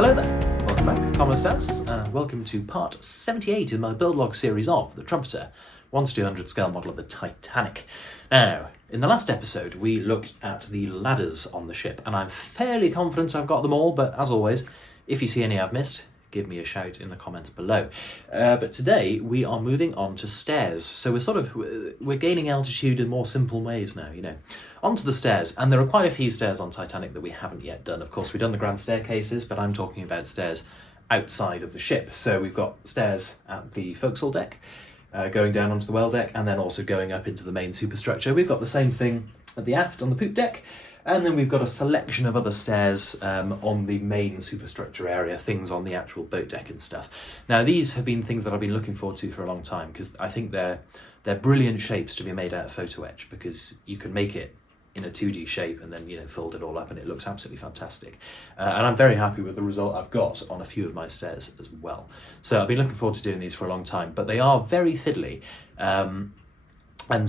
Hello there, welcome back, como estas, and welcome to part 78 in my build log series of the Trumpeter 1:200 scale model of the Titanic. Now, in the last episode we looked at the ladders on the ship, and I'm fairly confident I've got them all, but as always, if you see any I've missed, give me a shout in the comments below. But today we are moving on to stairs, so we're gaining altitude in more simple ways now, you know. Onto the stairs, and there are quite a few stairs on Titanic that we haven't yet done. Of course, we've done the grand staircases, but I'm talking about stairs outside of the ship. So we've got stairs at the forecastle deck, going down onto the well deck, and then also going up into the main superstructure. We've got the same thing at the aft on the poop deck, and then we've got a selection of other stairs on the main superstructure area, things on the actual boat deck and stuff. Now, these have been things that I've been looking forward to for a long time, because I think they're brilliant shapes to be made out of photo etch, because you can make it in a 2D shape and then, you know, fold it all up and it looks absolutely fantastic. And I'm very happy with the result I've got on a few of my stairs as well. So I've been looking forward to doing these for a long time, but they are very fiddly. And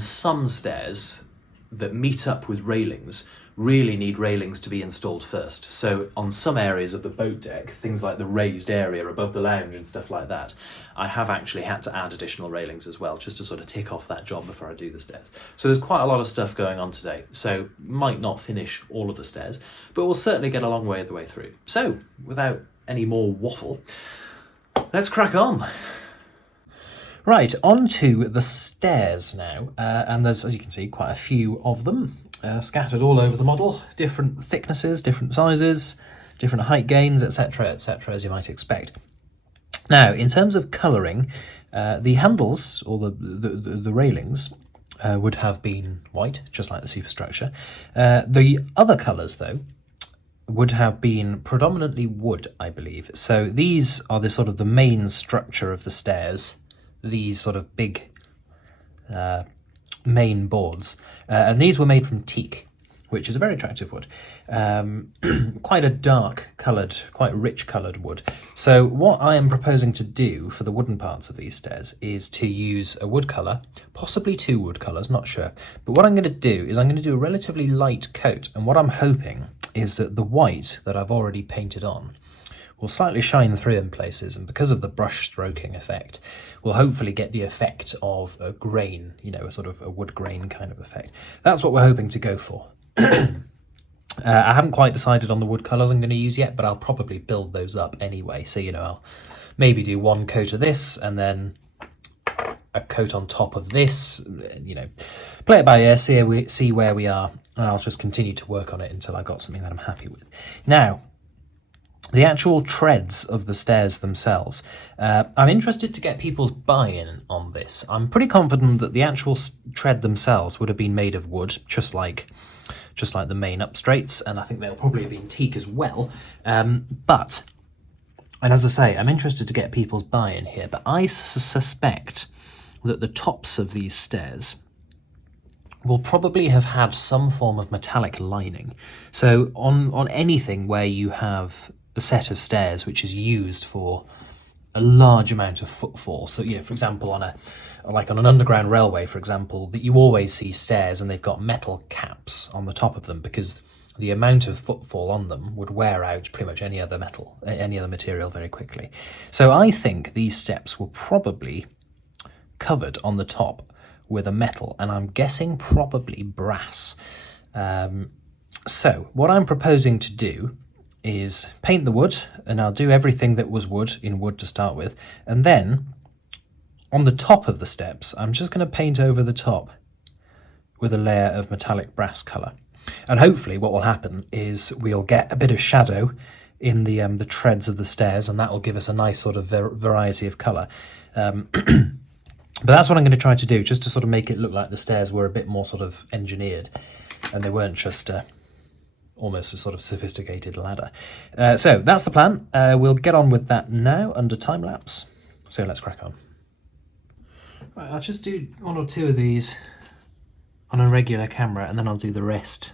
some stairs that meet up with railings really need railings to be installed first. So on some areas of the boat deck, things like the raised area above the lounge and stuff like that, I have actually had to add additional railings as well, just to sort of tick off that job before I do the stairs. So there's quite a lot of stuff going on today, so might not finish all of the stairs, but we'll certainly get a long way of the way through. So without any more waffle, let's crack on. Right, on to the stairs now, and there's, as you can see, quite a few of them. Scattered all over the model, different thicknesses, different sizes, different height gains, etc, as you might expect. Now, in terms of colouring, the handles, or the railings, would have been white, just like the superstructure. The other colours, though, would have been predominantly wood, I believe. So these are the sort of the main structure of the stairs, these sort of big main boards, and these were made from teak, which is a very attractive wood, quite a dark coloured, quite rich coloured wood. So what I am proposing to do for the wooden parts of these stairs is to use a wood colour, possibly two wood colours, not sure, but what I'm going to do is I'm going to do a relatively light coat, and what I'm hoping is that the white that I've already painted on will slightly shine through in places, and because of the brush stroking effect, we'll hopefully get the effect of a grain, you know, a sort of a wood grain kind of effect. That's what we're hoping to go for. I haven't quite decided on the wood colours I'm going to use yet, but I'll probably build those up anyway. So, you know, I'll maybe do one coat of this and then a coat on top of this, you know, play it by ear, see where we are, and I'll just continue to work on it until I got something that I'm happy with. Now, the actual treads of the stairs themselves, I'm interested to get people's buy-in on this. I'm pretty confident that the actual tread themselves would have been made of wood, just like the main upstraights, and I think they'll probably have been teak as well. But, and as I say, I'm interested to get people's buy-in here, but I suspect that the tops of these stairs will probably have had some form of metallic lining. So on anything where you have a set of stairs which is used for a large amount of footfall, so, you know, for example, on an underground railway, for example, that you always see stairs and they've got metal caps on the top of them, because the amount of footfall on them would wear out pretty much any other material very quickly. So I think these steps were probably covered on the top with a metal, and I'm guessing probably brass. So what I'm proposing to do is paint the wood, and I'll do everything that was wood in wood to start with, and then on the top of the steps I'm just going to paint over the top with a layer of metallic brass colour, and hopefully what will happen is we'll get a bit of shadow in the treads of the stairs, and that will give us a nice sort of variety of colour. But that's what I'm going to try to do, just to sort of make it look like the stairs were a bit more sort of engineered and they weren't just almost a sort of sophisticated ladder. So that's the plan. We'll get on with that now under time-lapse. So let's crack on. Right, I'll just do one or two of these on a regular camera, and then I'll do the rest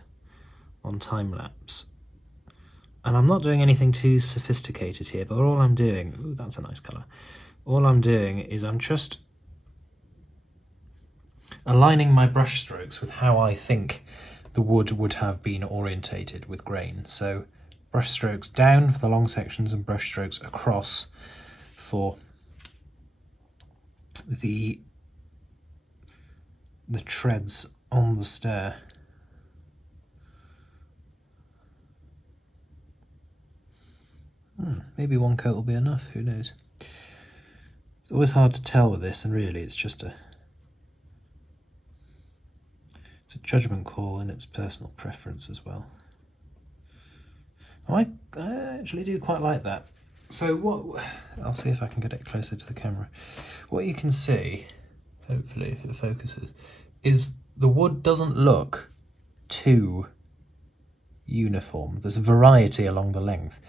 on time-lapse. And I'm not doing anything too sophisticated here, but all I'm doing... Ooh, that's a nice colour. All I'm doing is I'm just aligning my brush strokes with how I think the wood would have been orientated with grain. So brush strokes down for the long sections and brush strokes across for the treads on the stair. Maybe one coat will be enough, who knows. It's always hard to tell with this, and really it's just a judgment call and it's personal preference as well. I actually do quite like that. So what, I'll see if I can get it closer to the camera. What you can see, hopefully if it focuses, is the wood doesn't look too uniform. There's a variety along the length,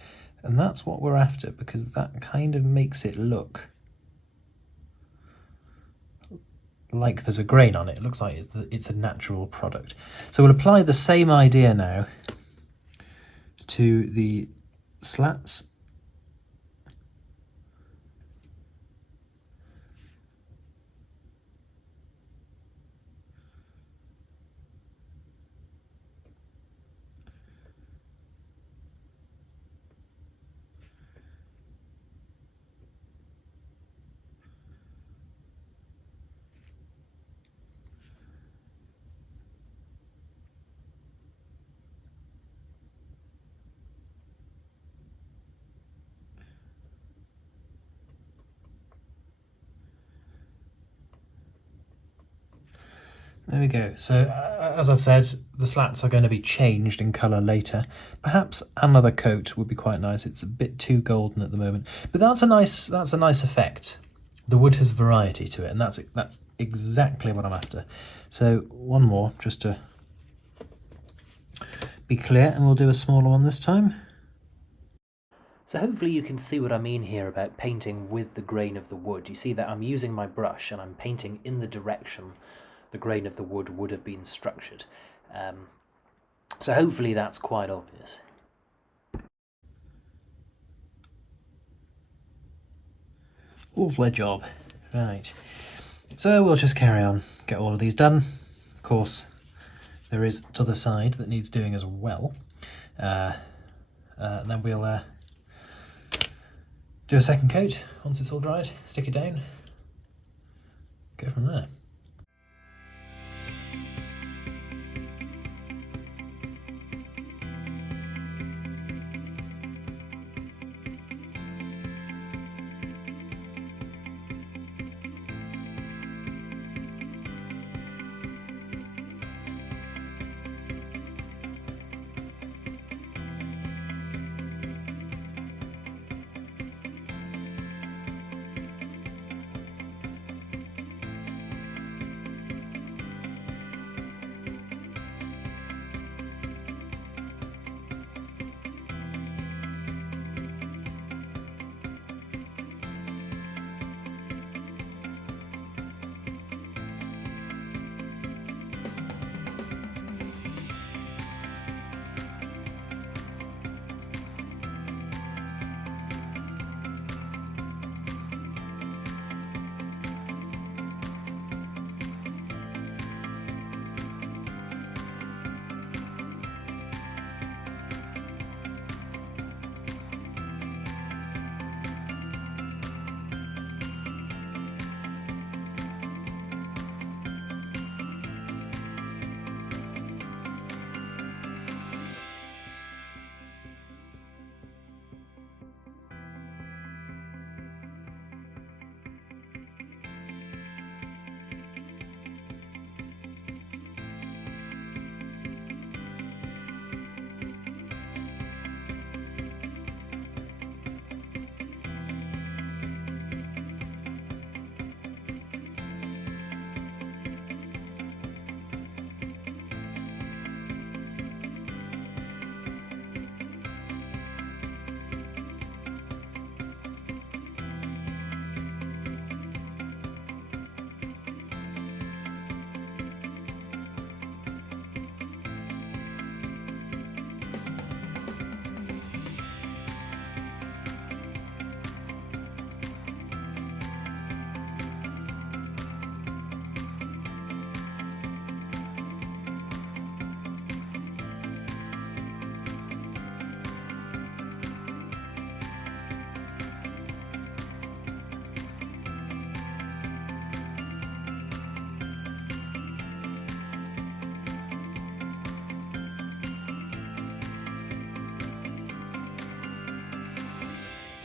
and that's what we're after, because that kind of makes it look like there's a grain on it. It looks like it's a natural product. So we'll apply the same idea now to the slats. There we go. So as I've said, the slats are going to be changed in colour later. Perhaps another coat would be quite nice. It's a bit too golden at the moment, but that's a nice effect. The wood has variety to it, and that's exactly what I'm after. So one more just to be clear, and we'll do a smaller one this time. So hopefully you can see what I mean here about painting with the grain of the wood. You see that I'm using my brush and I'm painting in the direction the grain of the wood would have been structured. So hopefully that's quite obvious. Lovely job. Right, so we'll just carry on, get all of these done. Of course, there is the other side that needs doing as well. And then we'll do a second coat once it's all dried, stick it down, go from there.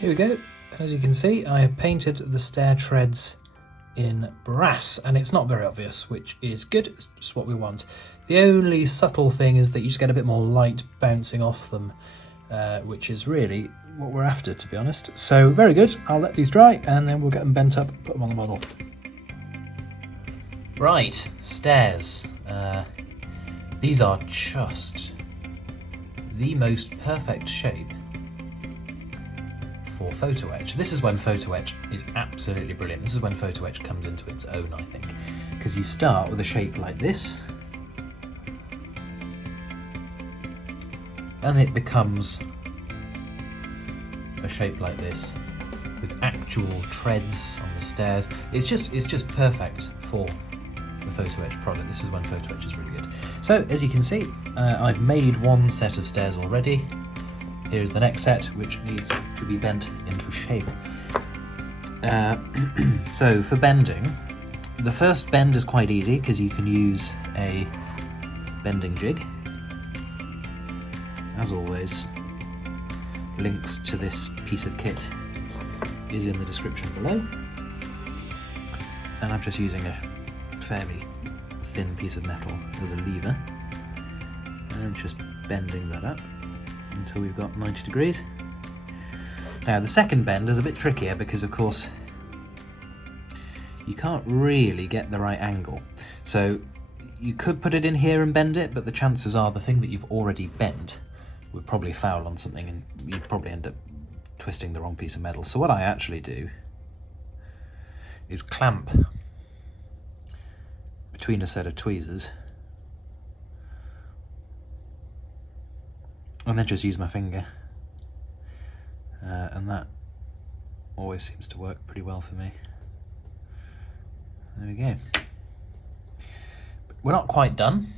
Here we go. As you can see, I have painted the stair treads in brass, and it's not very obvious, which is good. It's just what we want. The only subtle thing is that you just get a bit more light bouncing off them, which is really what we're after, to be honest. So very good. I'll let these dry and then we'll get them bent up and put them on the model. Right, stairs. These are just the most perfect shape for photo etch. This is when photo etch is absolutely brilliant. This is when photo etch comes into its own, I think, because you start with a shape like this and it becomes a shape like this with actual treads on the stairs. It's just perfect for the photo etch product. This is when photo etch is really good. So as you can see, I've made one set of stairs already. Here's the next set, which needs to be bent into shape. So for bending, the first bend is quite easy because you can use a bending jig. As always, links to this piece of kit is in the description below. And I'm just using a fairly thin piece of metal as a lever and just bending that up until we've got 90 degrees. Now the second bend is a bit trickier because of course you can't really get the right angle. So you could put it in here and bend it, but the chances are the thing that you've already bent would probably foul on something and you'd probably end up twisting the wrong piece of metal. So what I actually do is clamp between a set of tweezers and then just use my finger, and that always seems to work pretty well for me. There we go. But we're not quite done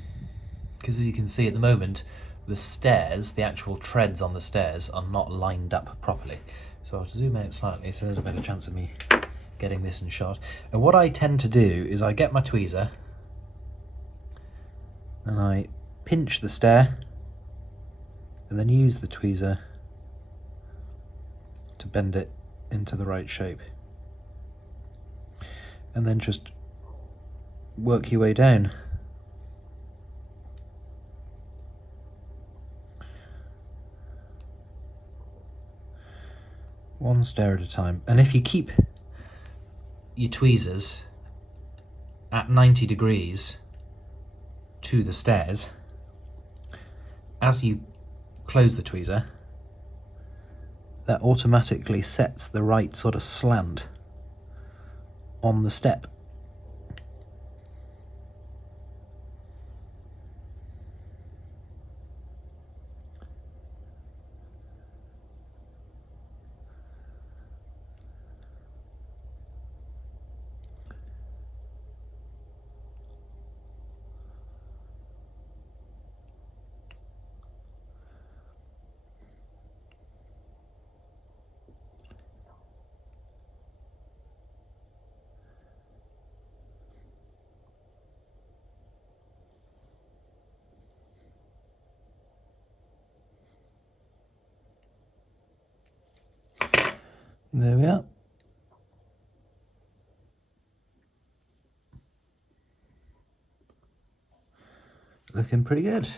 because as you can see at the moment the stairs, the actual treads on the stairs are not lined up properly. So I'll zoom out slightly so there's a better chance of me getting this in shot. And what I tend to do is I get my tweezer and I pinch the stair and then use the tweezer to bend it into the right shape. And then just work your way down. One stair at a time. And if you keep your tweezers at 90 degrees to the stairs, as you close the tweezer, that automatically sets the right sort of slant on the step. There we are. Looking pretty good.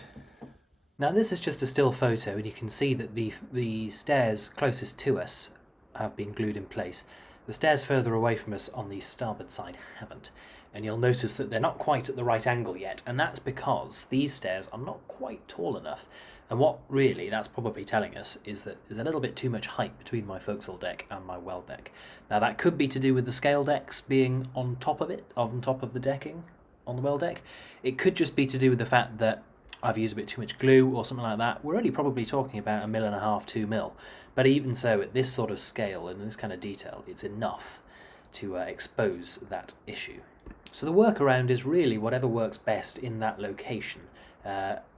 Now this is just a still photo and you can see that the stairs closest to us have been glued in place. The stairs further away from us on the starboard side haven't. And you'll notice that they're not quite at the right angle yet, and that's because these stairs are not quite tall enough. And what really that's probably telling us is that there's a little bit too much height between my forecastle deck and my well deck. Now that could be to do with the scale decks being on top of it, on top of the decking on the well deck. It could just be to do with the fact that I've used a bit too much glue or something like that. We're only probably talking about 1.5 mil, 2 mil. But even so, at this sort of scale and this kind of detail, it's enough to expose that issue. So the workaround is really whatever works best in that location.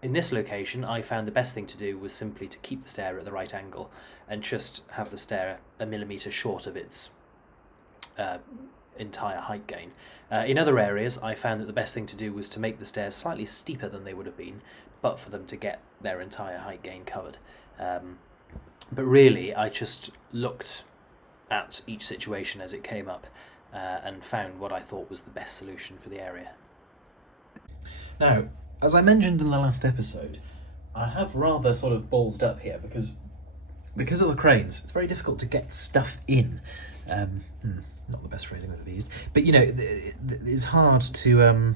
In this location, I found the best thing to do was simply to keep the stair at the right angle and just have the stair 1 millimetre short of its entire height gain. In other areas, I found that the best thing to do was to make the stairs slightly steeper than they would have been, but for them to get their entire height gain covered. But really, I just looked at each situation as it came up and found what I thought was the best solution for the area. Now, as I mentioned in the last episode, I have rather sort of ballsed up here because of the cranes. It's very difficult to get stuff in. Not the best phrasing I've ever used, but you know, it's hard to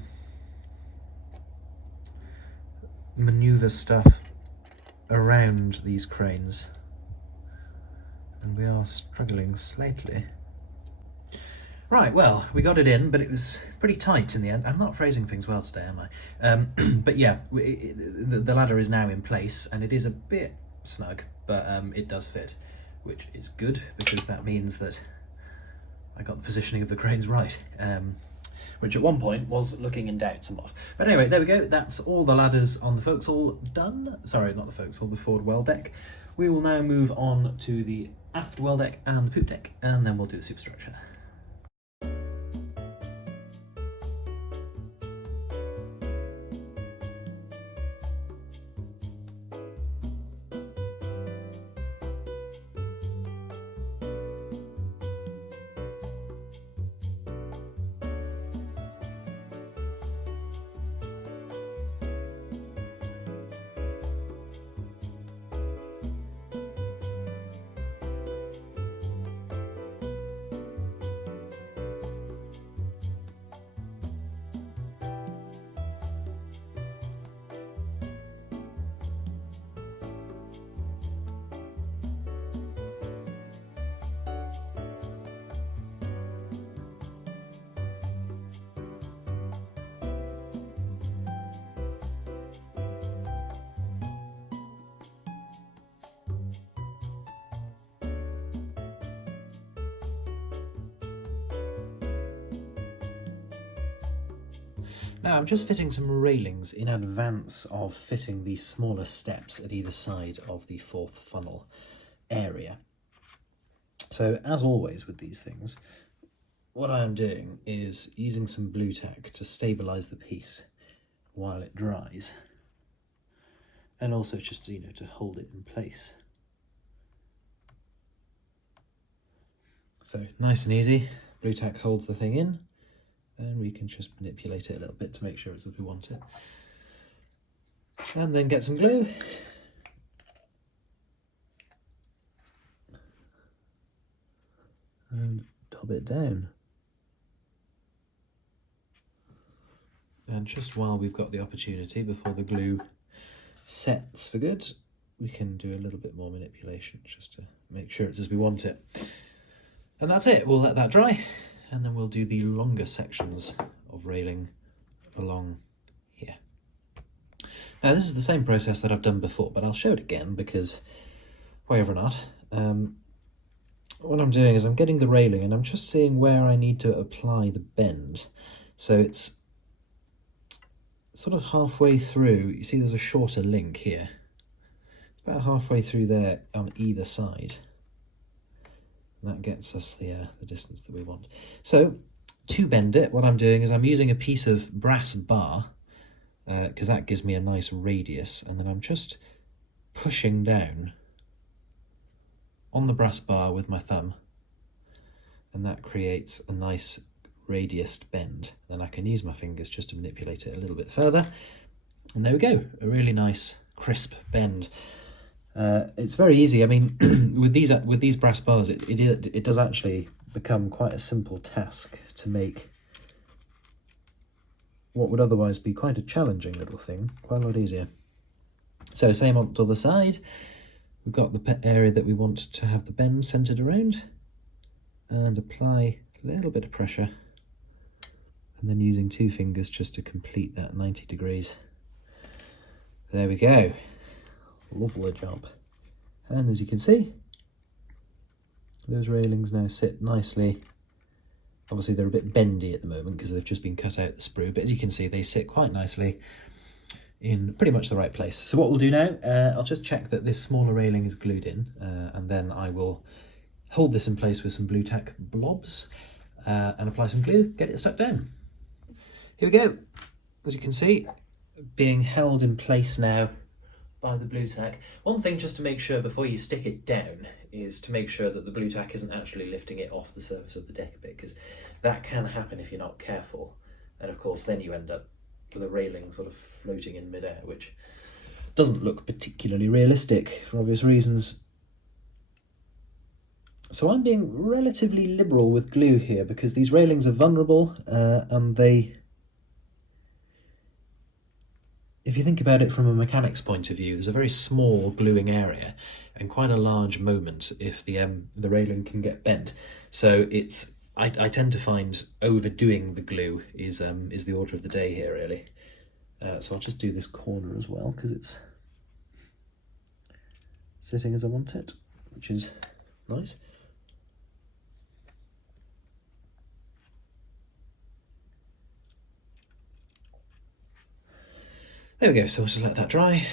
maneuver stuff around these cranes, and we are struggling slightly. Right, well, we got it in, but it was pretty tight in the end. I'm not phrasing things well today, am I? But yeah, the ladder is now in place, and it is a bit snug, but it does fit, which is good, because that means that I got the positioning of the cranes right, which at one point was looking in doubt somewhat. But anyway, there we go. That's all the ladders on the forecastle done. Sorry, not the forecastle, the forward well deck. We will now move on to the aft well deck and the poop deck, and then we'll do the superstructure. Now I'm just fitting some railings in advance of fitting the smaller steps at either side of the fourth funnel area. So as always with these things, what I am doing is using some blue tack to stabilise the piece while it dries, and also just, you know, to hold it in place. So nice and easy, blue tack holds the thing in, and we can just manipulate it a little bit to make sure it's as we want it. And then get some glue. And dab it down. And just while we've got the opportunity, before the glue sets for good, we can do a little bit more manipulation just to make sure it's as we want it. And that's it, we'll let that dry. And then we'll do the longer sections of railing along here. Now this is the same process that I've done before, but I'll show it again because why ever not. What I'm doing is I'm getting the railing and I'm just seeing where I need to apply the bend. So it's sort of halfway through. You see there's a shorter link here. It's about halfway through there on either side. That gets us the distance that we want. So to bend it, what I'm doing is I'm using a piece of brass bar because that gives me a nice radius, and then I'm just pushing down on the brass bar with my thumb, and that creates a nice radius bend. Then I can use my fingers just to manipulate it a little bit further, and there we go, a really nice crisp bend. It's very easy. I mean, with these brass bars, it does actually become quite a simple task to make what would otherwise be quite a challenging little thing quite a lot easier. So same on the other side. We've got the area that we want to have the bend centered around, and apply a little bit of pressure, and then using two fingers just to complete that 90 degrees. There we go. Lovely job. And as you can see, those railings now sit nicely. Obviously they're a bit bendy at the moment because they've just been cut out the sprue, but as you can see they sit quite nicely in pretty much the right place. So what we'll do now, I'll just check that this smaller railing is glued in, and then I will hold this in place with some blue tack blobs and apply some glue, get it stuck down. Here we go. As you can see, being held in place now by the blue tack. One thing just to make sure before you stick it down is to make sure that the blue tack isn't actually lifting it off the surface of the deck a bit, because that can happen if you're not careful. And of course then you end up with a railing sort of floating in midair, which doesn't look particularly realistic for obvious reasons. So I'm being relatively liberal with glue here because these railings are vulnerable and they, if you think about it from a mechanic's point of view, there's a very small gluing area and quite a large moment if the railing can get bent. So I tend to find overdoing the glue is the order of the day here, really. So I'll just do this corner as well because it's sitting as I want it, which is nice. There we go, so we'll just let that dry,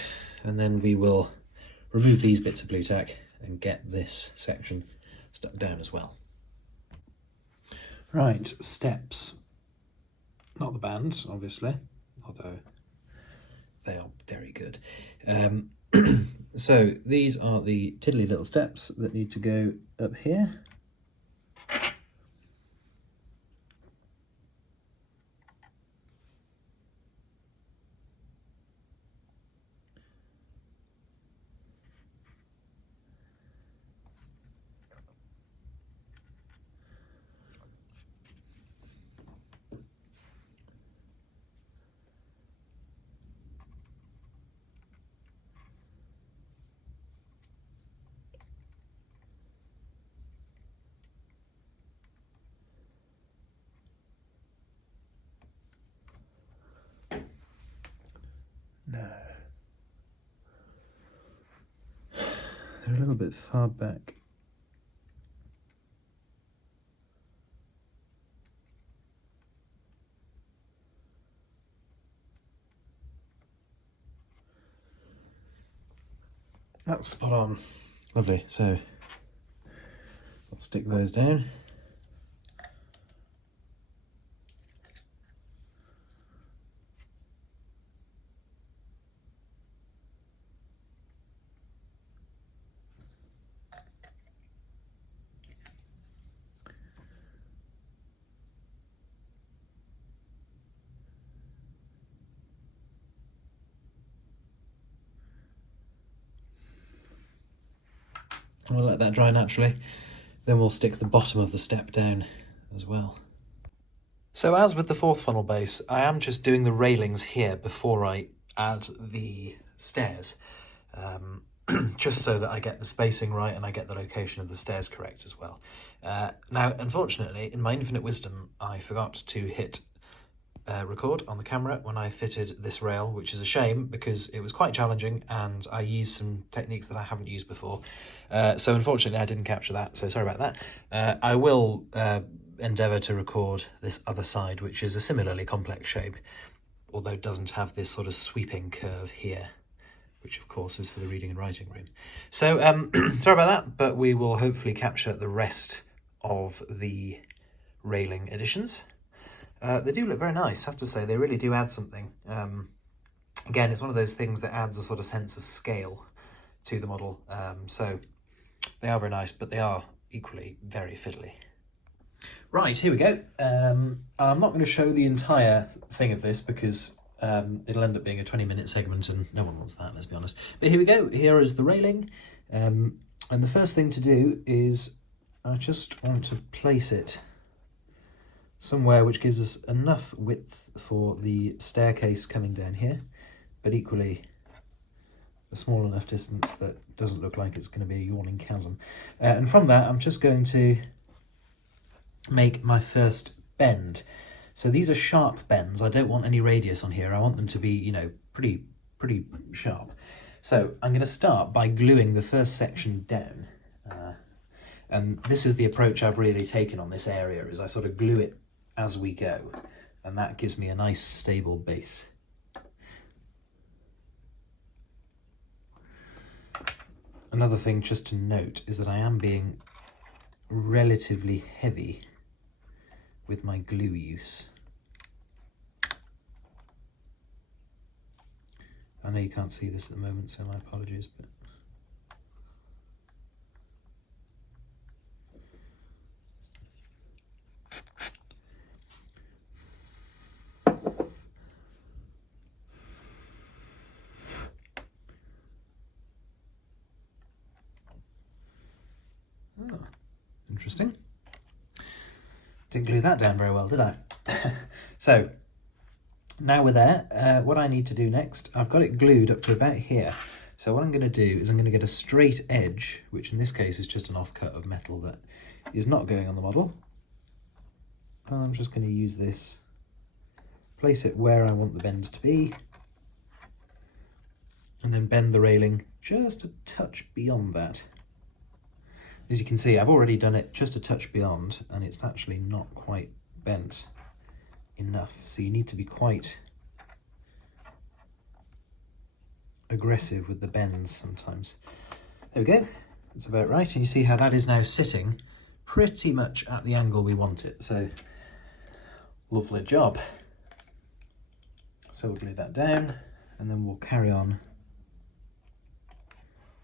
and then we will remove these bits of blue tack and get this section stuck down as well. Right, steps. Not the band, obviously, although they are very good. So these are the tiddly little steps that need to go up here. No. They're a little bit far back. That's spot on. Lovely. So I'll stick those down. We'll let that dry naturally. Then we'll stick the bottom of the step down as well. So as with the fourth funnel base, I am just doing the railings here before I add the stairs, just so that I get the spacing right and I get the location of the stairs correct as well. Now, unfortunately, in my infinite wisdom, I forgot to hit record on the camera when I fitted this rail, which is a shame because it was quite challenging and I used some techniques that I haven't used before. So unfortunately I didn't capture that, so sorry about that. I will endeavour to record this other side, which is a similarly complex shape, although it doesn't have this sort of sweeping curve here, which of course is for the reading and writing room. So sorry about that, but we will hopefully capture the rest of the railing additions. They do look very nice, I have to say. They really do add something. Again, it's one of those things that adds a sort of sense of scale to the model. So they are very nice, but they are equally very fiddly. Right, here we go. I'm not going to show the entire thing of this because it'll end up being a 20-minute segment and no one wants that, let's be honest. But here we go. Here is the railing. And the first thing to do is I just want to place it somewhere which gives us enough width for the staircase coming down here, but equally a small enough distance that doesn't look like it's going to be a yawning chasm. And from that, I'm just going to make my first bend. So these are sharp bends. I don't want any radius on here. I want them to be, you know, pretty sharp. So I'm going to start by gluing the first section down. And this is the approach I've really taken on this area, is I sort of glue it as we go, and that gives me a nice stable base. Another thing just to note is that I am being relatively heavy with my glue use. know you can't see this at the moment, so my apologies, but interesting. Didn't glue that down very well, did I? So, now we're there. What I need to do next, I've got it glued up to about here. So what I'm going to do is I'm going to get a straight edge, which in this case is just an offcut of metal that is not going on the model. And I'm just going to use this, place it where I want the bend to be, and then bend the railing just a touch beyond that. As you can see, I've already done it just a touch beyond, and it's actually not quite bent enough. So you need to be quite aggressive with the bends sometimes. There we go, that's about right. And you see how that is now sitting pretty much at the angle we want it. So, lovely job. So we'll glue that down, and then we'll carry on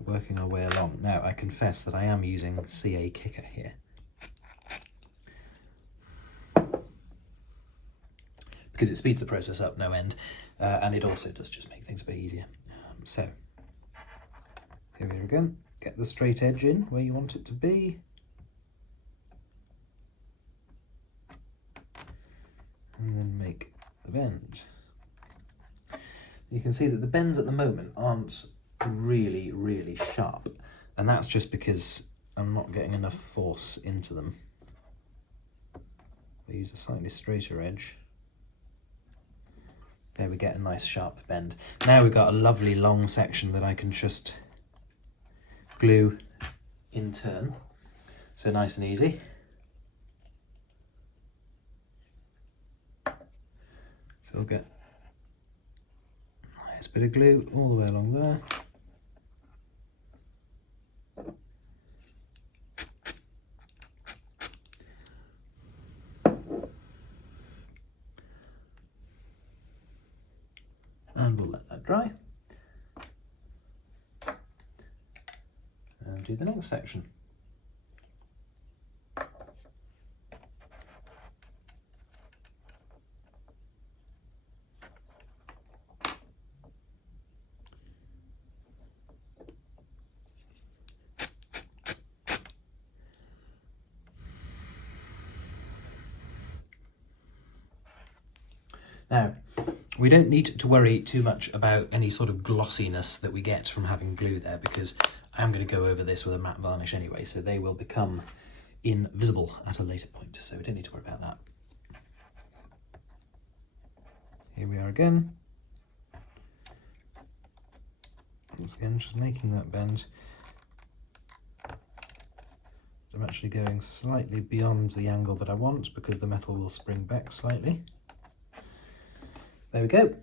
working our way along. Now, I confess that I am using CA Kicker here, because it speeds the process up no end, and it also does just make things a bit easier. So, here we are again. Get the straight edge in where you want it to be. And then make the bend. You can see that the bends at the moment aren't really, really sharp, and that's just because I'm not getting enough force into them. I use a slightly straighter edge. There we get a nice sharp bend. Now we've got a lovely long section that I can just glue in turn. So nice and easy. So we'll get a nice bit of glue all the way along there. And we'll let that dry. And do the next section. Now, we don't need to worry too much about any sort of glossiness that we get from having glue there, because I'm going to go over this with a matte varnish anyway, so they will become invisible at a later point, so we don't need to worry about that. Here we are again. Once again, just making that bend. I'm actually going slightly beyond the angle that I want, because the metal will spring back slightly. There we go.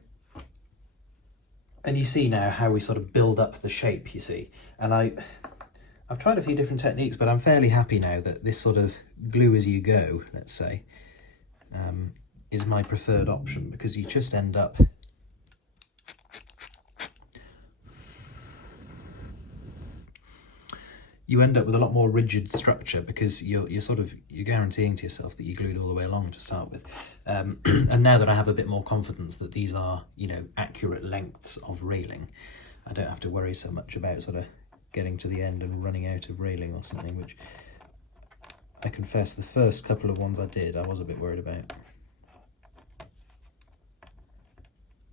And you see now how we sort of build up the shape, you see. And I've tried a few different techniques, but I'm fairly happy now that this sort of glue as you go, let's say, is my preferred option, because you just end up with a lot more rigid structure, because you're guaranteeing to yourself that you glued all the way along to start with. And now that I have a bit more confidence that these are, you know, accurate lengths of railing, I don't have to worry so much about sort of getting to the end and running out of railing or something, which I confess the first couple of ones I did, I was a bit worried about.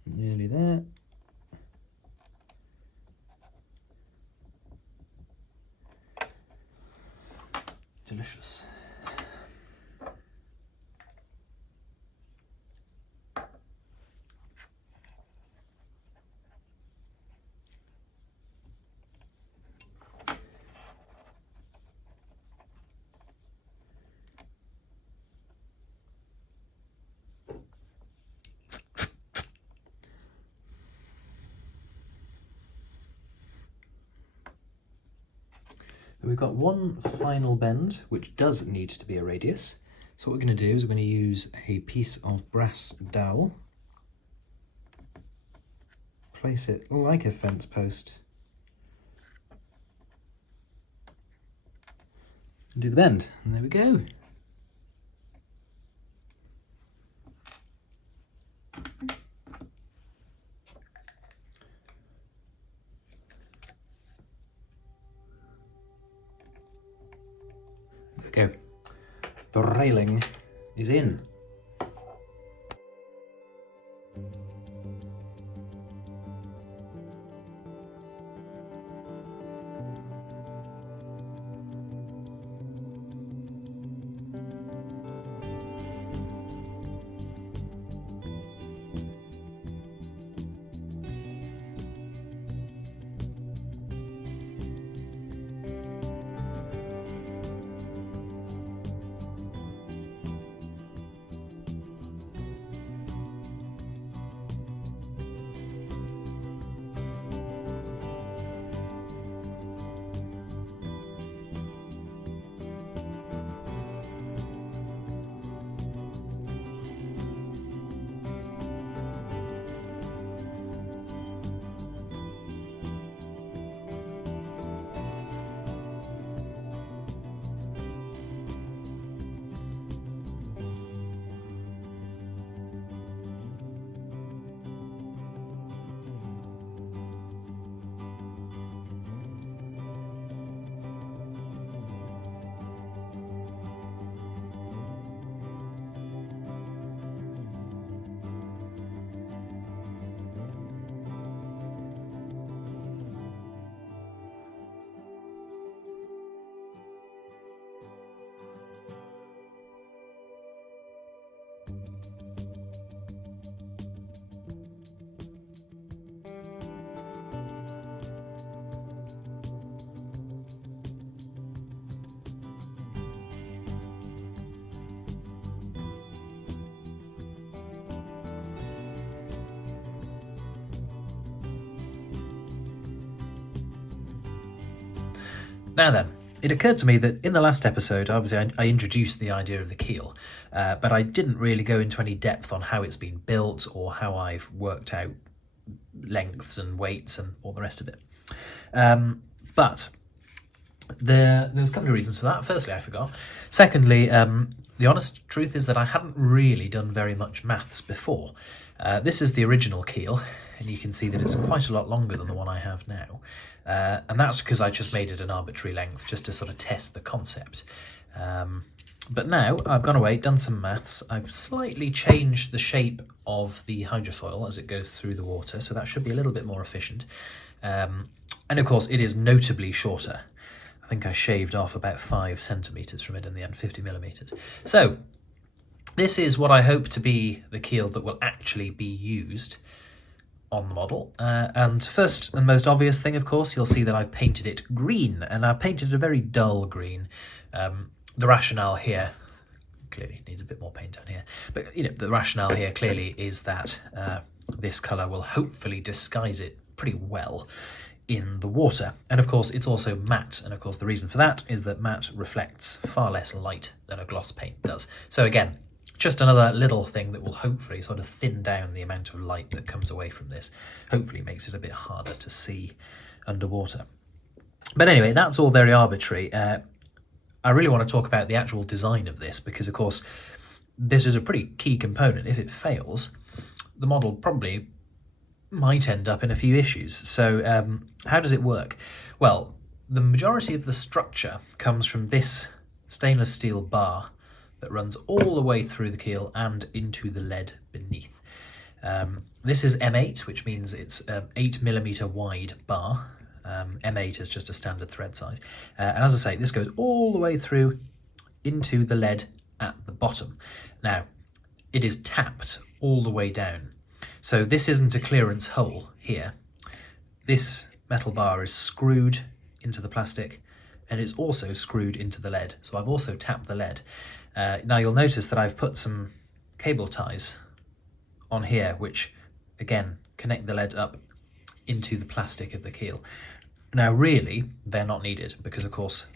Nearly there. Delicious. We've got one final bend, which does need to be a radius. So what we're going to do is we're going to use a piece of brass dowel, place it like a fence post. And do the bend, and there we go. There we go. The railing is in. Now then, it occurred to me that in the last episode, obviously I introduced the idea of the keel, but I didn't really go into any depth on how it's been built or how I've worked out lengths and weights and all the rest of it. But there was a couple of reasons for that. Firstly, I forgot. Secondly, the honest truth is that I hadn't really done very much maths before. This is the original keel, and you can see that it's quite a lot longer than the one I have now. And that's because I just made it an arbitrary length just to sort of test the concept. But now I've gone away, done some maths. I've slightly changed the shape of the hydrofoil as it goes through the water, so that should be a little bit more efficient. And of course, it is notably shorter. I think I shaved off about 5 centimetres from it in the end, 50 millimetres. So this is what I hope to be the keel that will actually be used on the model. And first and most obvious thing, of course, you'll see that I've painted it green, and I've painted a very dull green. The rationale here, clearly needs a bit more paint on here, but you know, the rationale here clearly is that this colour will hopefully disguise it pretty well in the water. And of course it's also matte, and of course the reason for that is that matte reflects far less light than a gloss paint does. So again, just another little thing that will hopefully sort of thin down the amount of light that comes away from this. Hopefully makes it a bit harder to see underwater. But anyway, that's all very arbitrary. I really want to talk about the actual design of this, because of course this is a pretty key component. If it fails, the model probably might end up in a few issues. So how does it work? Well, the majority of the structure comes from this stainless steel bar that runs all the way through the keel and into the lead beneath. This is M8, which means it's 8mm wide bar. M8 is just a standard thread size. And as I say, this goes all the way through into the lead at the bottom. Now, it is tapped all the way down. So this isn't a clearance hole here. This metal bar is screwed into the plastic, and it's also screwed into the lead. So I've also tapped the lead. Now you'll notice that I've put some cable ties on here, which again connect the lead up into the plastic of the keel. Now really, they're not needed, because of course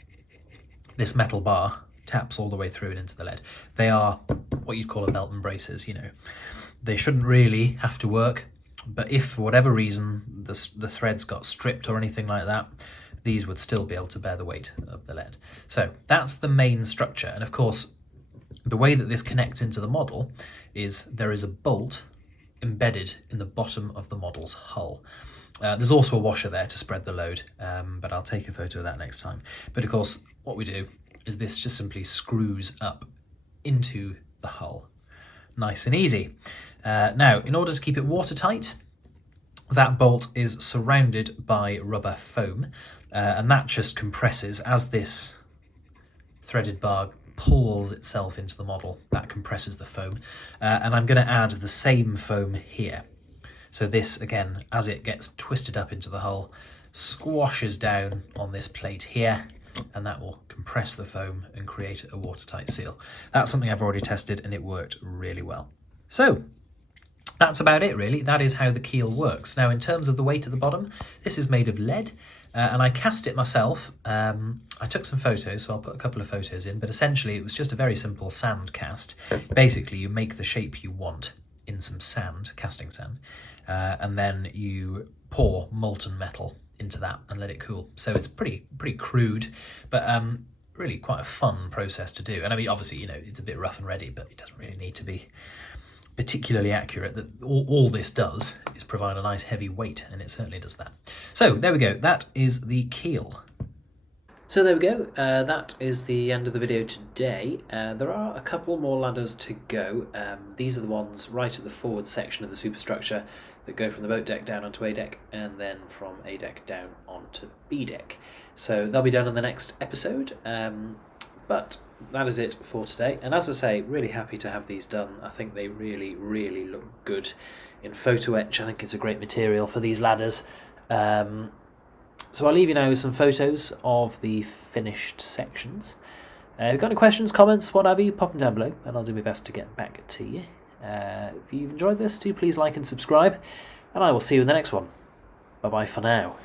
this metal bar taps all the way through and into the lead. They are what you'd call a belt and braces, you know. They shouldn't really have to work. But if for whatever reason the threads got stripped or anything like that, these would still be able to bear the weight of the lead. So that's the main structure. And of course, the way that this connects into the model is there is a bolt embedded in the bottom of the model's hull. There's also a washer there to spread the load, but I'll take a photo of that next time. But of course, what we do is this just simply screws up into the hull. Nice and easy. Now, in order to keep it watertight, that bolt is surrounded by rubber foam, and that just compresses as this threaded bar pulls itself into the model. That compresses the foam, and I'm going to add the same foam here. So this, again, as it gets twisted up into the hull, squashes down on this plate here, and that will compress the foam and create a watertight seal. That's something I've already tested and it worked really well. So that's about it really. That is how the keel works. Now in terms of the weight at the bottom, this is made of lead, and I cast it myself. I took some photos, so I'll put a couple of photos in, but essentially it was just a very simple sand cast. Basically you make the shape you want in some sand, casting sand, and then you pour molten metal into that and let it cool. So it's pretty crude, but really quite a fun process to do. And I mean, obviously, you know, it's a bit rough and ready, but it doesn't really need to be particularly accurate. That all this does is provide a nice heavy weight, and it certainly does that. So there we go. That is the keel. So there we go, that is the end of the video today. There are a couple more ladders to go. These are the ones right at the forward section of the superstructure that go from the boat deck down onto A deck, and then from A deck down onto B deck. So they'll be done in the next episode, but that is it for today. And as I say, really happy to have these done. I think they really, really look good in photo etch. I think it's a great material for these ladders. So I'll leave you now with some photos of the finished sections. If you've got any questions, comments, whatever, you pop them down below and I'll do my best to get back to you. If you've enjoyed this, do please like and subscribe, and I will see you in the next one. Bye bye for now.